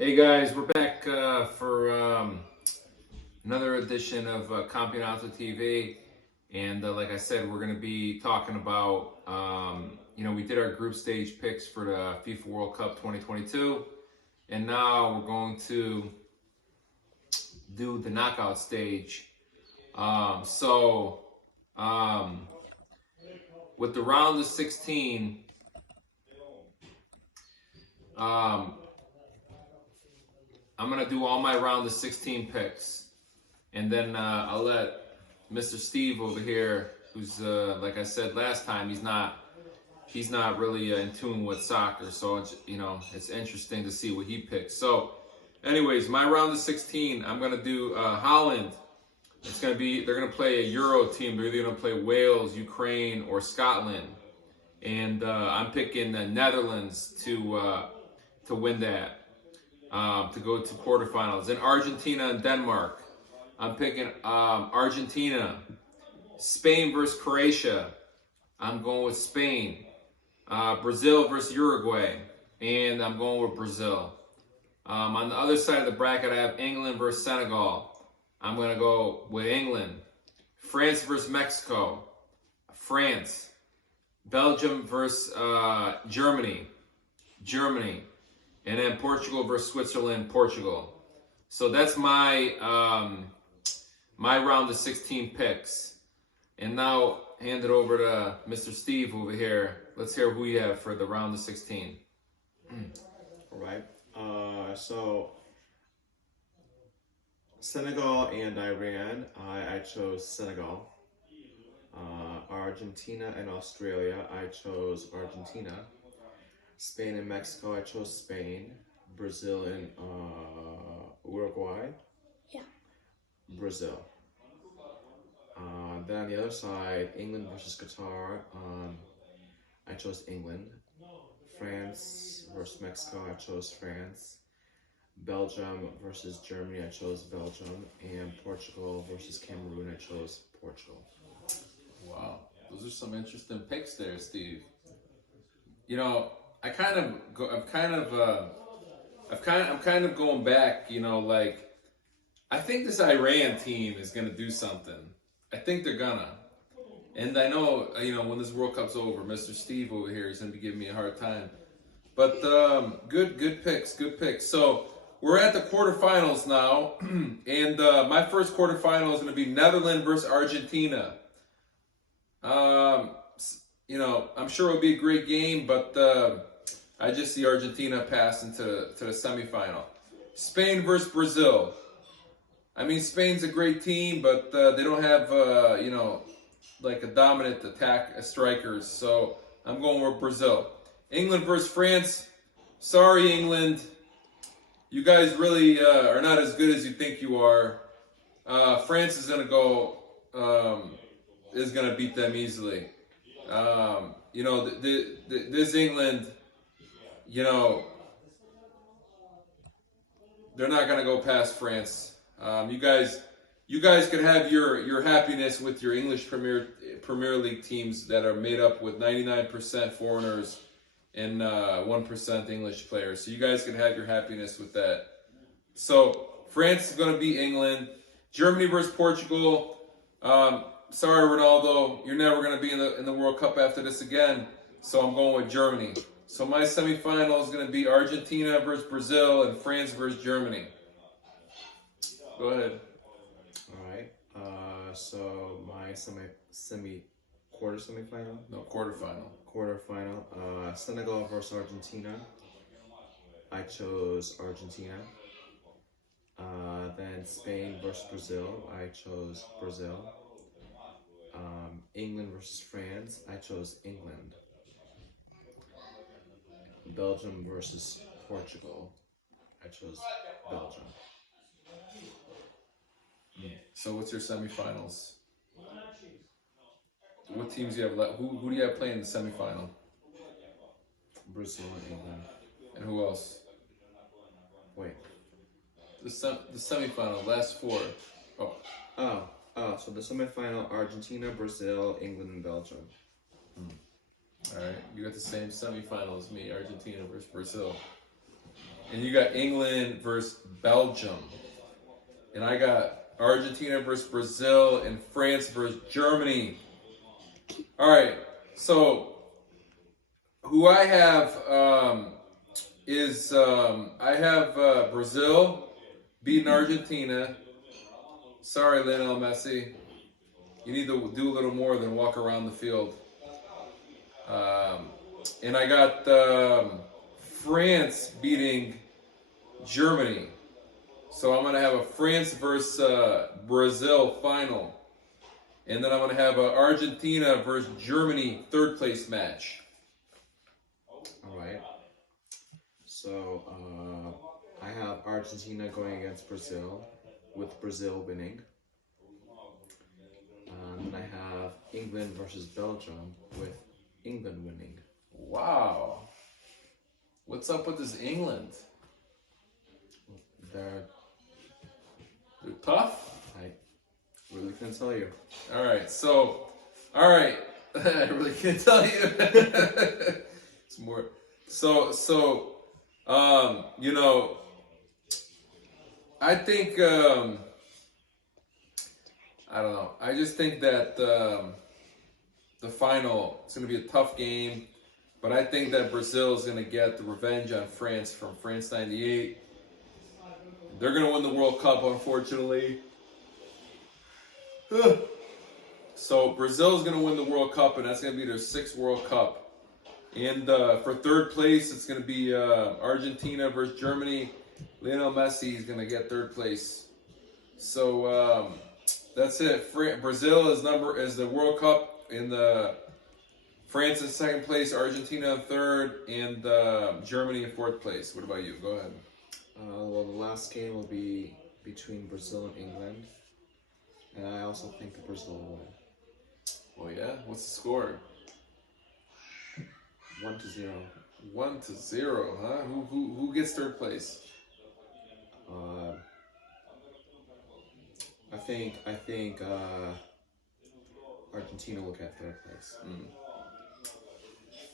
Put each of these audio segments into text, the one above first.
Hey guys, we're back for another edition of Campeonato TV, and like I said, we're going to be talking about we did our group stage picks for the FIFA World Cup 2022, and now we're going to do the knockout stage. So with the round of 16, I'm going to do all my round of 16 picks. And then I'll let Mr. Steve over here, who's like I said last time, he's not really in tune with soccer, so it's interesting to see what he picks. So, anyways, my round of 16, I'm gonna do Holland. They're gonna play a Euro team. They're either gonna play Wales, Ukraine, or Scotland, and I'm picking the Netherlands to win that, to go to quarterfinals. And Argentina and Denmark. I'm picking Argentina. Spain versus Croatia. I'm going with Spain. Brazil versus Uruguay. And I'm going with Brazil. On the other side of the bracket, I have England versus Senegal. I'm going to go with England. France versus Mexico. France. Belgium versus Germany. Germany. And then Portugal versus Switzerland. Portugal. So that's my round of 16 picks. And now hand it over to Mr. Steve over here. Let's hear who you have for the round of 16. All right. So Senegal and Iran, I chose Senegal. Argentina and Australia, I chose Argentina. Spain and Mexico, I chose Spain. Brazil and Uruguay. Yeah. Brazil. Then on the other side, England versus Qatar, I chose England. France versus Mexico, I chose France. Belgium versus Germany, I chose Belgium. And Portugal versus Cameroon, I chose Portugal. Wow, those are some interesting picks there, Steve. I'm kind of going back. I think this Iran team is gonna do something. I think they're gonna. And I know, when this World Cup's over, Mr. Steve over here is gonna be giving me a hard time. But good picks. So we're at the quarterfinals now, and my first quarterfinal is gonna be Netherlands versus Argentina. I'm sure it'll be a great game, but I just see Argentina passing to the semifinal. Spain versus Brazil. I mean, Spain's a great team, but they don't have, like a dominant attack strikers. So I'm going with Brazil. England versus France. Sorry, England. You guys really are not as good as you think you are. France is going to beat them easily. This England, they're not going to go past France. You guys can have your happiness with your English Premier League teams that are made up with 99% foreigners and 1% English players. So you guys can have your happiness with that. So France is going to beat England. Germany versus Portugal. Sorry, Ronaldo, you're never going to be in the World Cup after this again. So I'm going with Germany. So my semifinal is going to be Argentina versus Brazil and France versus Germany. Go ahead. All right. So my quarterfinal. No, quarterfinal. Quarterfinal. Senegal versus Argentina. I chose Argentina. Then Spain versus Brazil. I chose Brazil. England versus France. I chose England. Belgium versus Portugal. I chose Belgium. So what's your semifinals? What teams do you have left? Who do you have playing in the semifinal? Brazil and England. And who else? Wait. The semifinal, last four. So the semifinal: Argentina, Brazil, England, and Belgium. All right, you got the same semifinal as me: Argentina versus Brazil. and you got England versus Belgium, and I got Argentina versus Brazil and France versus Germany. All right, so who I have is I have Brazil beating Argentina. Sorry, Lionel Messi. You need to do a little more than walk around the field. And I got France beating Germany. So I'm going to have a France versus Brazil final. And then I'm going to have a Argentina versus Germany third place match. All right. So I have Argentina going against Brazil, with Brazil winning. And I have England versus Belgium, with England winning. Wow. What's up with this England? They're tough? I really can't tell you. All right. I really can't tell you. It's more. You know, I think, I don't know. I just think that the final is going to be a tough game, but I think that Brazil is going to get the revenge on France from France '98. They're going to win the World Cup, unfortunately. So Brazil is going to win the World Cup, and that's going to be their 6th World Cup. And for third place, it's going to be Argentina versus Germany. Lionel Messi is going to get third place. So that's it. Brazil is the World Cup in the France in 2nd place, Argentina in 3rd, and Germany in 4th place. What about you? Go ahead. Well, the last game will be between Brazil and England, and I also think that Brazil will win. Oh yeah, what's the score? 1-0. 1-0, huh? Who gets third place? I think Argentina will get third place.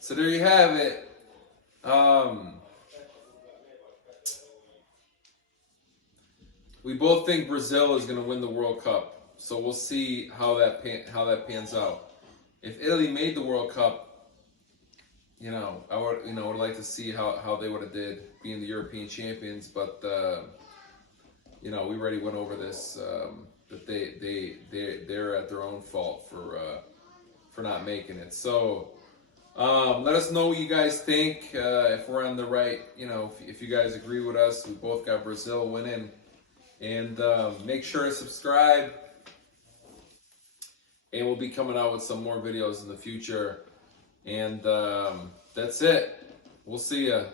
So there you have it. We both think Brazil is going to win the World Cup, so we'll see how that pans out. If Italy made the World Cup, I would like to see how they would have did being the European champions. But we already went over this. That they're at their own fault for not making it. So let us know what you guys think. If we're on the right, if you guys agree with us, we both got Brazil winning. And make sure to subscribe. And we'll be coming out with some more videos in the future. And that's it. We'll see ya.